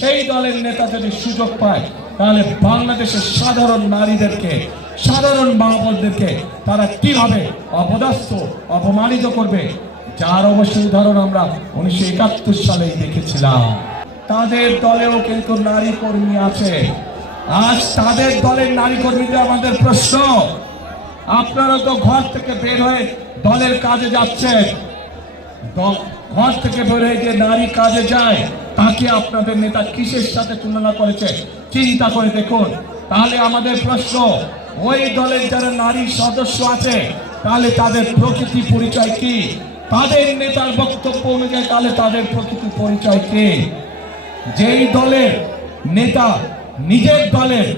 সেই দলের নেতা যদি সুযোগ পায় তাহলে বাংলাদেশের সাধারণ নারীদেরকে, সাধারণ মা বোনদেরকে তারা কিভাবে অপদস্থ, অপমানিত করবে, যার অবশ্য উদাহরণ আমরা 1971 সালেই দেখেছিলাম। তাদের দলেও কিন্তু নারী কর্মী আছে। আজ তাদের দলের নারী কর্মীদের আমাদের প্রশ্ন, আপনারা তো ঘর থেকে বের হয়ে দলের কাজে যাচ্ছেন, ঘর থেকে বের হয়ে যে নারী কাজে যায় তাকে আপনাদের নেতা কিসের সাথে তুলনা করেছে চিন্তা করে দেখুন। তাহলে আমাদের প্রশ্ন, ওই দলের যারা নারী সদস্য আছে তাহলে তাদের প্রকৃতি পরিচয় কি? তাদের নেতার বক্তব্য অনুযায়ী তাহলে তাদের প্রকৃতি পরিচয় কি? যেই দলের নেতা নিজের দলের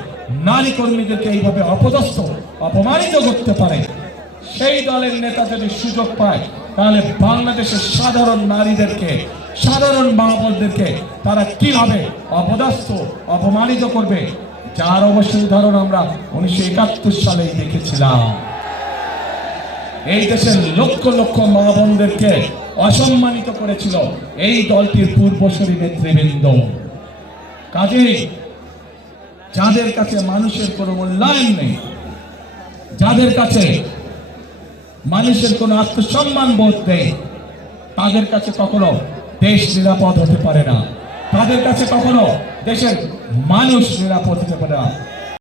নারী কর্মীদেরকে এইভাবে অপদস্থ, অপমানিত করতে পারে, সেই দলের নেতা যদি সুযোগ পায় তাহলে বাংলাদেশের সাধারণ নারীদেরকে, সাধারণ মা বোনদেরকে তারা কিভাবে অপদস্থ, অপমানিত করবে, যার অবশ্য উদাহরণ আমরা 1971 সালেই দেখেছিলাম। এই দেশের লক্ষ লক্ষ মা বোনদেরকে অসম্মানিত করেছিল এই দলটির পূর্বসূরি নেতৃবৃন্দ। কাজেই যাদের কাছে মানুষের কোনো মূল্যায়ন নেই, যাদের কাছে মানুষের কোনো আত্মসম্মান বোধ নেই, তাদের কাছে কখনো দেশ নিরাপদ হতে পারে না, তাদের কাছে কখনো দেশের মানুষ নিরাপদ হতে পারে না।